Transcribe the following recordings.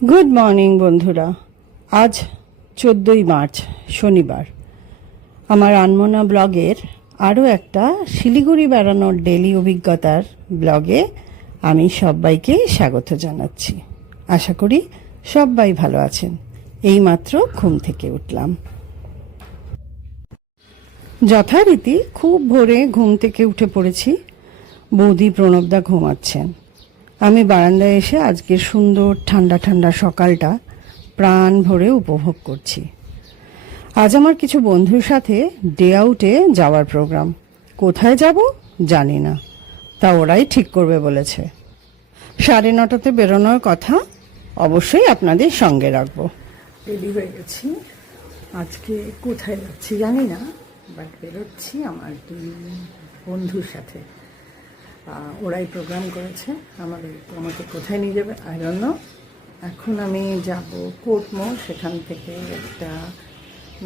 Good morning বন্ধুরা। আজ 14ই March শনিবার। আমার আনমনা ব্লগের আরও একটা শিলিগুড়ি বেড়ানোর ডেলি অভিজ্ঞতার ব্লগে আমি সবাইকে স্বাগত জানাচ্ছি। আশা করি সবাই ভালো আছেন। এইমাত্র ঘুম থেকে উঠলাম। যথারীতি খুব ভোরে ঘুম থেকে উঠে পড়েছি। বৌদি প্রণবদা ঘুমাচ্ছেন। আমি বারান্দায় এসে আজকের সুন্দর ঠান্ডা ঠান্ডা সকালটা প্রাণ ভরে উপভোগ করছি। আজ আমার কিছু বন্ধুর সাথে ডে আউটে যাওয়ার প্রোগ্রাম। কোথায় যাব জানি না, তা ওরাই ঠিক করবে বলেছে। 9:30 বেরোনোর কথা, অবশ্যই আপনাদের সঙ্গে রাখবো। রেডি হয়ে গেছি। আজকে কোথায় যাচ্ছি জানি না, বাট বেরোচ্ছি আমার দুই বন্ধুর সাথে। ওরাই প্রোগ্রাম করেছে। আমাকে কোথায় নিয়ে যাবে আই ডোন্ট নো। এখন আমি যাব কোর্টমোড়, সেখান থেকে একটা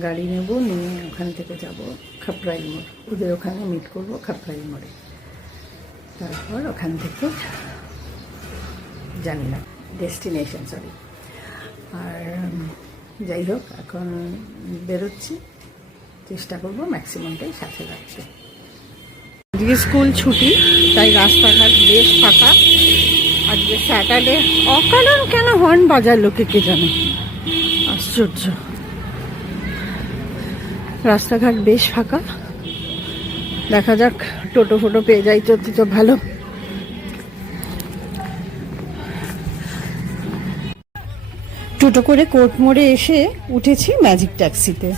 গাড়ি নেব, নিয়ে ওখান থেকে যাব খাপড়াইল মোড়। ওদের ওখানে মিট করব খাপড়াইল মোড়ে। তারপর ওখান থেকে জানি না ডেস্টিনেশন, সরি। আর যাই হোক, এখন বেরোচ্ছি, চেষ্টা করব ম্যাক্সিমামটাই সাথে রাখতে। আজকে স্কুল ছুটি, তাই রাস্তাঘাট বেশ ফাঁকা। আজকে স্যাটারডে। অকারণ কেন হর্ন বাজার লোকে কে জানে, আশ্চর্য। রাস্তাঘাট বেশ ফাঁকা। দেখা যাক, টোটো ফোটো পেয়ে যাই তো ভালো। টোটো করে কোর্ট মোড়ে এসে উঠেছি ম্যাজিক ট্যাক্সিতে।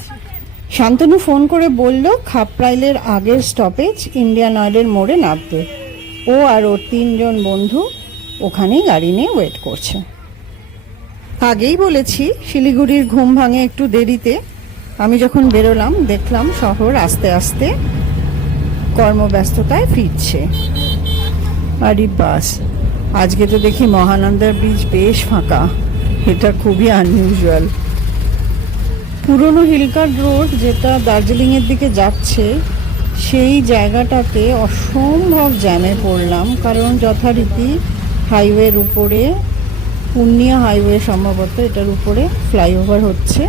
শান্তনু ফোন করে বলল খাপড়াইলের আগের স্টপেজ ইন্ডিয়ান অয়েলের মোড়ে নামতে। ও আর ওর 3 জন বন্ধু ওখানেই গাড়ি নিয়ে ওয়েট করছে। আগেই বলেছি শিলিগুড়ির ঘুম ভাঙে একটু দেরিতে। আমি যখন বেরোলাম দেখলাম শহর আস্তে আস্তে কর্মব্যস্ততায় ফিরছে। আরে বাস, আজকে তো দেখি মহানন্দা ব্রিজ বেশ ফাঁকা। এটা খুবই আনইউজুয়াল। পুরনো হিলকার রোড, যেটা দার্জিলিংয়ের দিকে যাচ্ছে, সেই জায়গাটাতে অসম্ভব জ্যামে পড়লাম। কারণ যথারীতি হাইওয়ের উপরে, পূর্ণিয়া হাইওয়ে সম্ভবত, এটার উপরে ফ্লাইওভার হচ্ছে,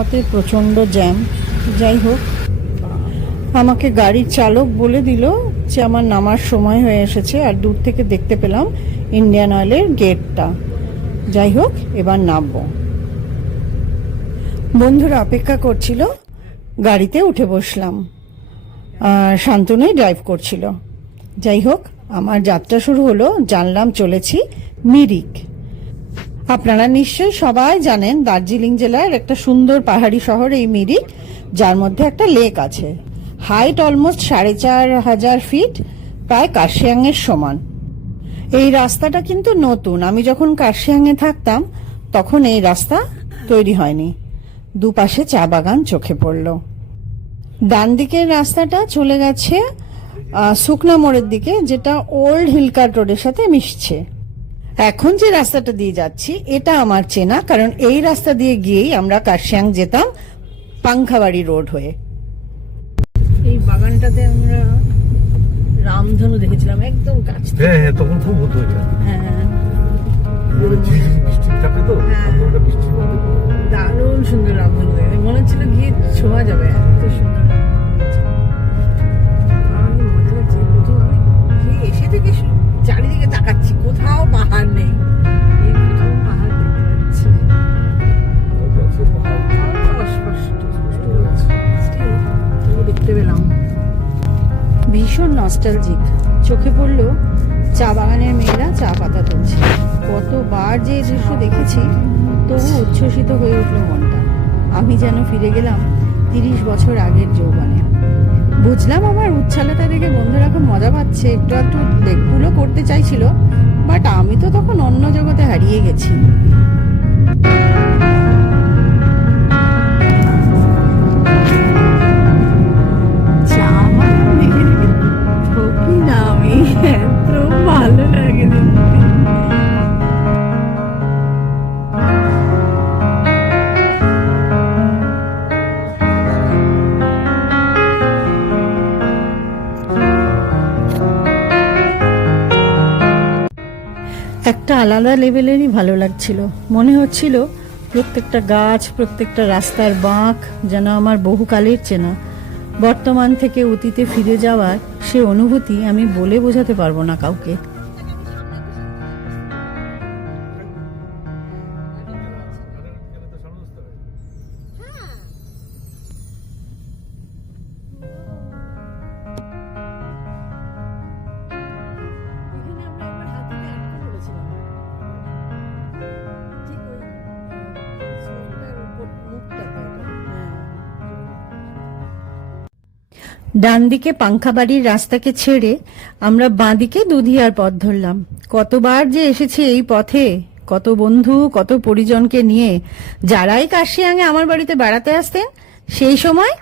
অতএব প্রচণ্ড জ্যাম। যাই হোক, আমাকে গাড়ির চালক বলে দিল যে আমার নামার সময় হয়ে এসেছে। আর দূর থেকে দেখতে পেলাম ইন্ডিয়ান অয়েলের গেটটা। যাই হোক, এবার নামবো। বন্ধুরা অপেক্ষা করছিল, গাড়িতে উঠে বসলাম। আর শান্তনুই ড্রাইভ করছিল। যাই হোক, আমার যাত্রা শুরু হলো। জানলাম চলেছি মিরিক। আপনারা নিশ্চয়ই সবাই জানেন দার্জিলিং জেলার একটা সুন্দর পাহাড়ি শহর এই মিরিক, যার মধ্যে একটা লেক আছে। হাইট অলমোস্ট 4,500 ফিট, প্রায় কার্শিয়াংয়ের সমান। এই রাস্তাটা কিন্তু নতুন। আমি যখন কার্শিয়াংয়ে থাকতাম তখন এই রাস্তা তৈরি হয়নি। দুপাশে চা বাগান চোখে পড়ল। ডান দিকের রাস্তাটা চলে গেছে শুকনা মোড়ের দিকে, যেটা ওল্ড হিলকার্ট রোডের সাথে মিশছে। এখন যে রাস্তাটা দিয়ে যাচ্ছি এটা আমার চেনা, কারণ এই রাস্তা দিয়ে গিয়েই আমরা কার্শিয়াং যেতাম পাংখাবাড়ি রোড হয়ে। এই বাগানটাতে আমরা রামধনু দেখেছিলাম একদম কাছ থেকে। হ্যাঁ, তখন খুব হতো এটা। হ্যাঁ, বৃষ্টি থাকে তো, বৃষ্টির মধ্যে দারুণ সুন্দর রামধনু দেখে মনে হচ্ছিল গিয়ে ছোঁয়া যাবে, এত সুন্দর। মজা লাগছে। প্রথম আমি এসে থেকে চারিদিকে তাকাচ্ছি, কোথাও পাহাড় নেই। এই প্রথম পাহাড় দেখতে পাচ্ছি। দেখতে পেলাম। ভীষণ নস্টালজিক। চোখে পড়লো চা বাগানের মেয়েরা চা পাতা তুলছে। কতবার যে এই দৃশ্য দেখেছি, তবু উচ্ছ্বসিত হয়ে উঠল মনটা। আমি যেন ফিরে গেলাম 30 বছর আগের যৌবনে। বুঝলাম আমার উচ্ছ্বালতা দেখে বন্ধুরা খুব মজা পাচ্ছে, একটু একটু দেখগুলো করতে চাইছিল, বাট আমি তো তখন অন্য জগতে হারিয়ে গেছি। ভালো লাগে। একটা আলাদা লেভেলেরই ভালো লাগছিল। মনে হচ্ছিল প্রত্যেকটা গাছ, প্রত্যেকটা রাস্তার বাঁক যেন আমার বহুকালের চেনা। বর্তমান থেকে অতীতে ফিরে যাওয়ার সে অনুভূতি আমি বলে বোঝাতে পারবো না কাউকে। ডান দিকে পাংখাবাড়ির রাস্তাকে ছেড়ে আমরা বাঁদিকে দুধিয়ার পথ ধরলাম। কতবার যে এসেছি এই পথে, কত বন্ধু, কত পরিজনকে নিয়ে, যারাই কার্শিয়াঙে আমার বাড়িতে বেড়াতে আসতেন সেই সময়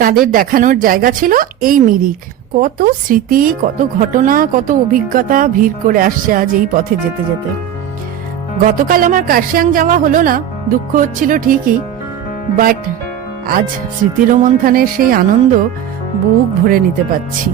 তাদের দেখানোর জায়গা ছিল এই মিরিক। কত স্মৃতি, কত ঘটনা, কত অভিজ্ঞতা ভিড় করে আসছে আজ এই পথে যেতে যেতে। গতকাল আমার কার্শিয়াং যাওয়া হলো না, দুঃখ হচ্ছিল ঠিকই, বাট আজ স্মৃতি রোমন্থনের সেই আনন্দ বুক ভরে নিতে পারছি।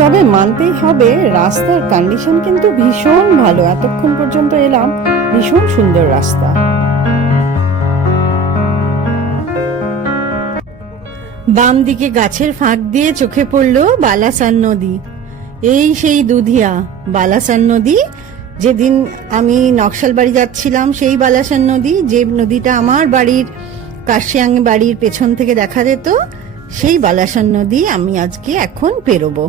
তবে মানতেই হবে রাস্তার কন্ডিশন কিন্তু ভীষণ ভালো। এতক্ষণ পর্যন্ত এলাম, ভীষণ সুন্দর রাস্তা। বাম দিকে গাছের ফাঁক দিয়ে চোখে পড়লো বালাসান নদী। এই সেই দুধিয়া বালাসান নদী, যেদিন আমি নকশালবাড়ি যাচ্ছিলাম সেই বালাসান নদী, যে নদীটা আমার বাড়ির কার্শিয়াং বাড়ির পেছন থেকে দেখা যেত, সেই বালাসান নদী আমি আজকে এখন পেরোবো।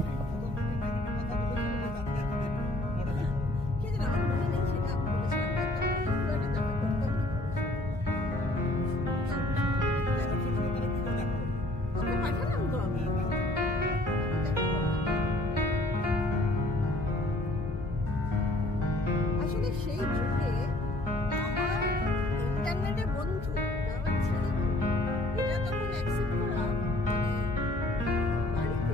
সেই যুগে আমার ইন্টারনেটের বন্ধু আমার ছেলে, এটা তখন অ্যাকসেপ্ট করা বাড়িতে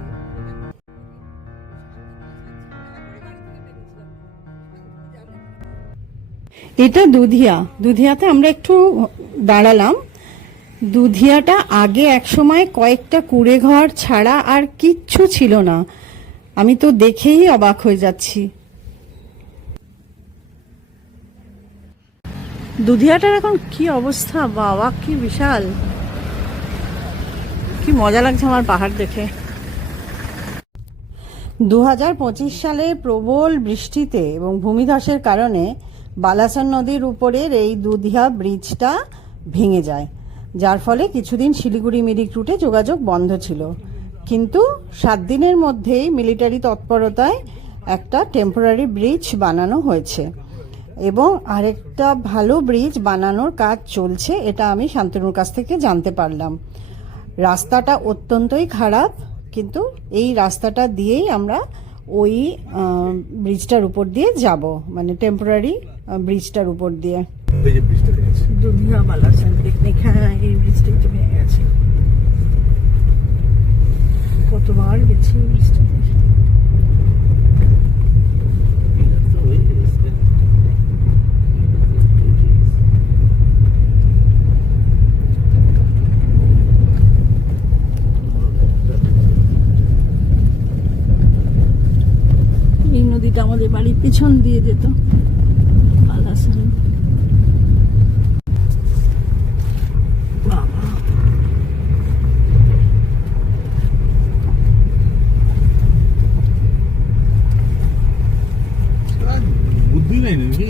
এটা দুধিয়া। দুধিয়াতে আমরা একটু দাঁড়ালাম। দুধিয়াটা আগে একসময় কয়েকটা কুড়ে ঘর ছাড়া আর কিচ্ছু ছিল না। আমি তো দেখেই অবাক হয়ে যাচ্ছি। দুধিয়াটার এখন কি অবস্থা, বাবা কি বিশাল, কি মজা লাগছে আমার পাহাড় দেখে। 2025 সালে প্রবল বৃষ্টিতে এবং ভূমিধসের কারণে বালাসন নদীর উপরের এই দুধিয়া ব্রিজটা ভেঙে যায়, যার ফলে কিছুদিন শিলিগুড়ি মিরিক রুটে যোগাযোগ বন্ধ ছিল। কিন্তু 7 দিনের মধ্যেই মিলিটারি তৎপরতায় একটা টেম্পোরারি ব্রিজ বানানো হয়েছে এবং আরেকটা ভালো ব্রিজ বানানোর কাজ চলছে, এটা আমি শান্তনুর কাছ থেকে জানতে পারলাম। রাস্তাটা অত্যন্তই খারাপ, কিন্তু এই রাস্তাটা দিয়েই আমরা ওই ব্রিজটার উপর দিয়ে যাব, মানে টেম্পোরারি ব্রিজটার উপর দিয়ে। এই যে ব্রিজটা দেখেছি, দুধিয়া বালাসান পিকনিক, হ্যাঁ এই ব্রিজটাই তো ভেঙে গেছে। কতবার গেছি ব্রিজটাতে। এই নদীটা আমাদের বাড়ির পেছন দিয়ে যেত বালাসান। বুদ্ধি নাই নাকি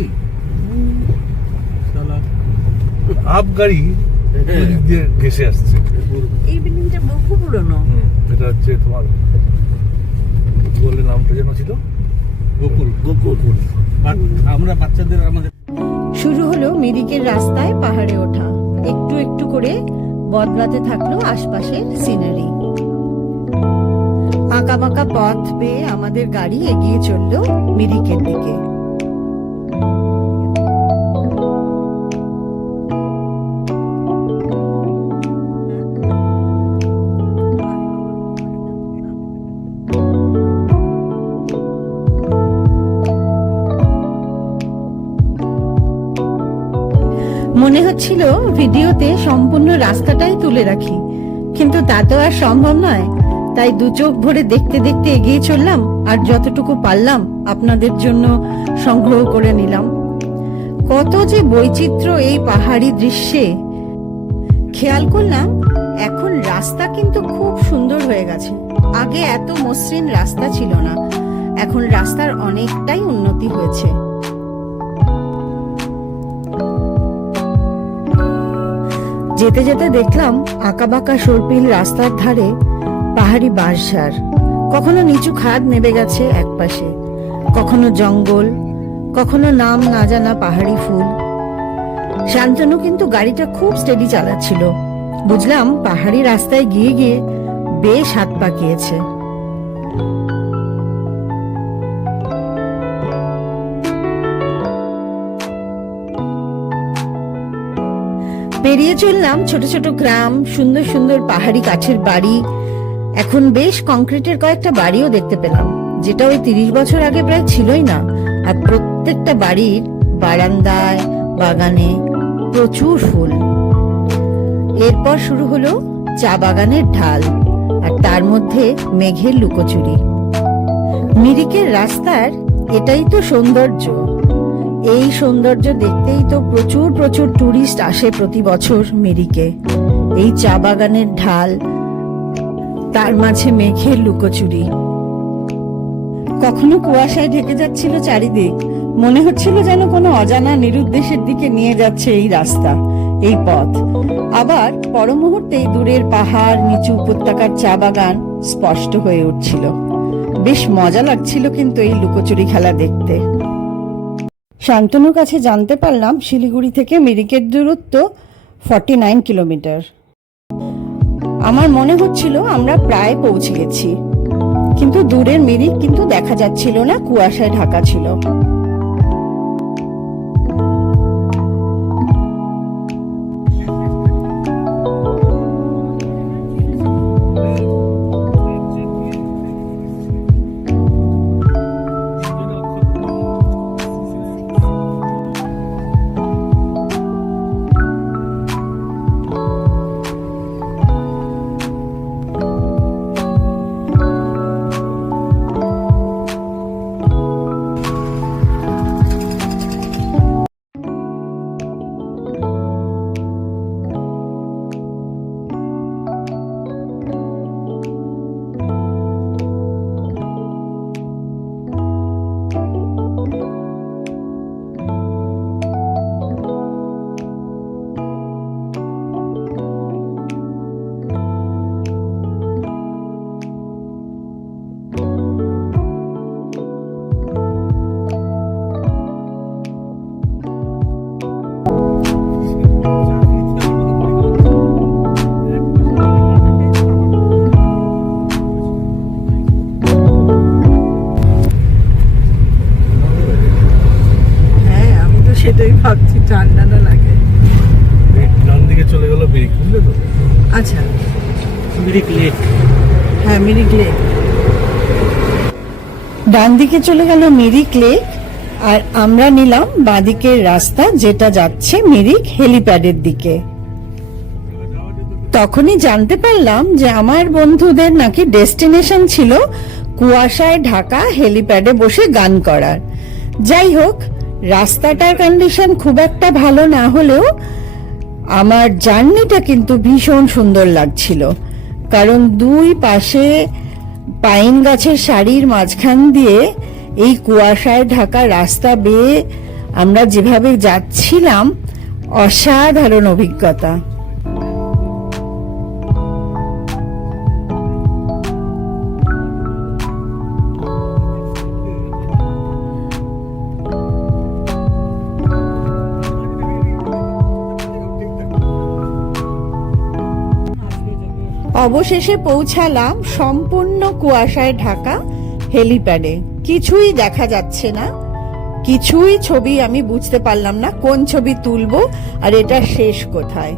আপ গাড়ি দিয়ে ঘেসে আসছে। এই বিল্ডিংটা বহু পুরনো। এটা হচ্ছে তোমার বলে নামটা যেন ছিল গোকুল। গোকুল আমরা বাচ্চাদের আমাদের। শুরু হলো মিরিকের রাস্তায় পাহাড়ে ওঠা। একটু একটু করে বদলাতে থাকলো আশপাশের সিনারি। আঁকাবাঁকা পথ বেয়ে আমাদের গাড়ি এগিয়ে চললো মিরিকের দিকে। মনে হচ্ছিল ভিডিওতে সম্পূর্ণ রাস্তাটাই তুলে রাখি, কিন্তু তা তো আর সম্ভব নয়। তাই দু চোখ ভরে দেখতে দেখতে এগিয়ে চললাম, আর যতটুকু পারলাম আপনাদের জন্য সংগ্রহ করে নিলাম। কত যে বৈচিত্র্য এই পাহাড়ি দৃশ্যে। খেয়াল করলাম এখন রাস্তা কিন্তু খুব সুন্দর হয়ে গেছে। আগে এত মসৃণ রাস্তা ছিল না, এখন রাস্তার অনেকটাই উন্নতি হয়েছে। যেতে যেতে দেখলাম আঁকাবাঁকা সর্পিল রাস্তার ধারে পাহাড়ি বাঁশঝাড়, কখনো নিচু খাদ নেমে গেছে একপাশে, কখনো জঙ্গল, কখনো নাম না জানা পাহাড়ি ফুল। শান্তনু কিন্তু গাড়িটা খুব স্টেডি চালাচ্ছিল। বুঝলাম পাহাড়ি রাস্তায় গিয়ে গিয়ে বেশ হাত পাকিয়েছে। পেরিয়ে চললাম ছোট ছোট গ্রাম, সুন্দর সুন্দর পাহাড়ি কাঠের বাড়ি। এখন বেশ কংক্রিটের কয়েকটা বাড়িও দেখতে পেলাম, যেটা ওই 30 বছর আগে প্রায় ছিলই না। আর প্রত্যেকটা বাড়ির বারান্দায় বাগানে প্রচুর ফুল। এরপর শুরু হলো চা বাগানের ঢাল, আর তার মধ্যে মেঘের লুকোচুরি। মিরিকের রাস্তার এটাই তো সৌন্দর্য। এই সৌন্দর্য দেখতেই তো প্রচুর প্রচুর টুরিস্ট আসে প্রতি বছর মিরিকে। এই চা বাগানের ঢাল, তার মাঝে মেঘের লুকোচুরি। কখনো কুয়াশায় ঢেকে যাচ্ছিল চারিদিক, মনে হচ্ছিল যেন কোনো অজানা নিরুদ্দেশের দিকে নিয়ে যাচ্ছে এই রাস্তা, এই পথ। আবার পর মুহূর্তেই দূরের পাহাড়, নিচু উপত্যকার চা বাগান স্পষ্ট হয়ে উঠছিল। বেশ মজা লাগছিল কিন্তু এই লুকোচুরি খেলা দেখতে। শান্তনুর কাছে জানতে পারলাম শিলিগুড়ি থেকে মিরিকের দূরত্ব 49 কিলোমিটার। আমার মনে হচ্ছিল আমরা প্রায় পৌঁছে গেছি, কিন্তু দূরের মিরিক কিন্তু দেখা যাচ্ছিল না, কুয়াশায় ঢাকা ছিল। সেটাই ভাবছি, ঠান্ডা না লাগে। ডান দিকে চলে গেল মিরিক, বুঝলে তো? আচ্ছা, মিরিক লেক। হ্যাঁ মিরিক লেক। ডান দিকে চলে গেল মিরিক লেক, আর আমরা নিলাম বাঁদিকের রাস্তা, যেটা যাচ্ছে মিরিক হেলিপ্যাডের দিকে। তখনই জানতে পারলাম যে আমার বন্ধুদের নাকি ডেস্টিনেশন ছিল কুয়াশায় ঢাকা হেলিপ্যাডে বসে গান করার। যাই হোক, রাস্তাটার কন্ডিশন খুব একটা ভালো না হলেও আমার জার্নিটা কিন্তু ভীষণ সুন্দর লাগছিল, কারণ দুই পাশে পাইন গাছের সারির মাঝখান দিয়ে এই কুয়াশায় ঢাকা রাস্তা বেয়ে আমরা যেভাবে যাচ্ছিলাম, অসাধারণ অভিজ্ঞতা। অবশেষে পৌঁছালাম সম্পূর্ণ কুয়াশায় ঢাকা হেলিপ্যাডে। কিছুই দেখা যাচ্ছে না, কিছুই ছবি আমি বুঝতে পারলাম না কোন ছবি তুলবো আর এটা শেষ কোথায়।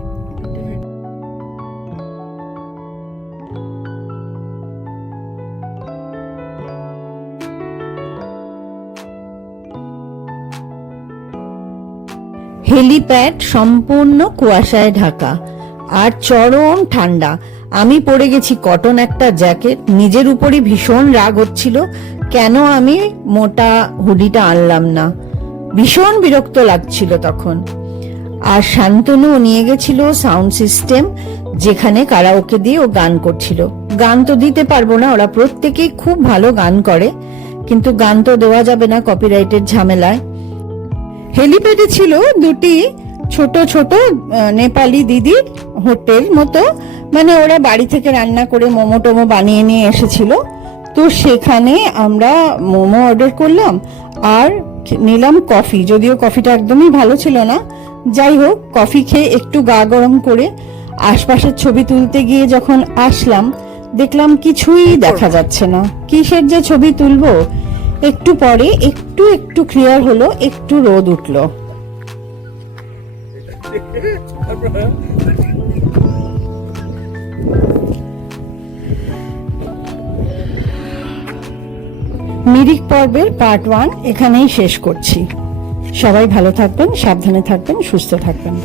হেলিপ্যাড সম্পূর্ণ কুয়াশায় ঢাকা আর চরম ঠান্ডা। আমি পরে গেছি কটন একটা জ্যাকেট, নিজের উপরই ভীষণ রাগ হচ্ছিল কেন আমি মোটা হুডিটা আনলাম না, ভীষণ বিরক্ত লাগছিল তখন। আর শান্তনু নিয়ে গেছিল সাউন্ড সিস্টেম, যেখানে কারাওকে দিয়ে ও গান করছিল। গান তো দিতে পারবো না, ওরা প্রত্যেকেই খুব ভালো গান করে, কিন্তু গান তো দেওয়া যাবে না কপিরাইটের ঝামেলায়। হেলিপ্যাডে ছিল দুটি ছোট ছোট নেপালি দিদির হোটেল মতো, মানে ওরা বাড়ি থেকে রান্না করে মোমো টোমো বানিয়ে নিয়ে এসেছিল। তো সেখানে আমরা মোমো অর্ডার করলাম আর নিলাম কফি, যদিও কফিটা একদমই ভালো ছিল না। যাই হোক, কফি খেয়ে একটু গা গরম করে আশপাশের ছবি তুলতে গিয়ে যখন আসলাম, দেখলাম কিছুই দেখা যাচ্ছে না। কিসের যে ছবি তুলবো, একটু পরে একটু একটু ক্লিয়ার হলো, একটু রোদ উঠলো। মিরিক পর্বের পার্ট 1 এখানেই শেষ করছি। সবাই ভালো থাকবেন, সাবধানে থাকবেন, সুস্থ থাকবেন।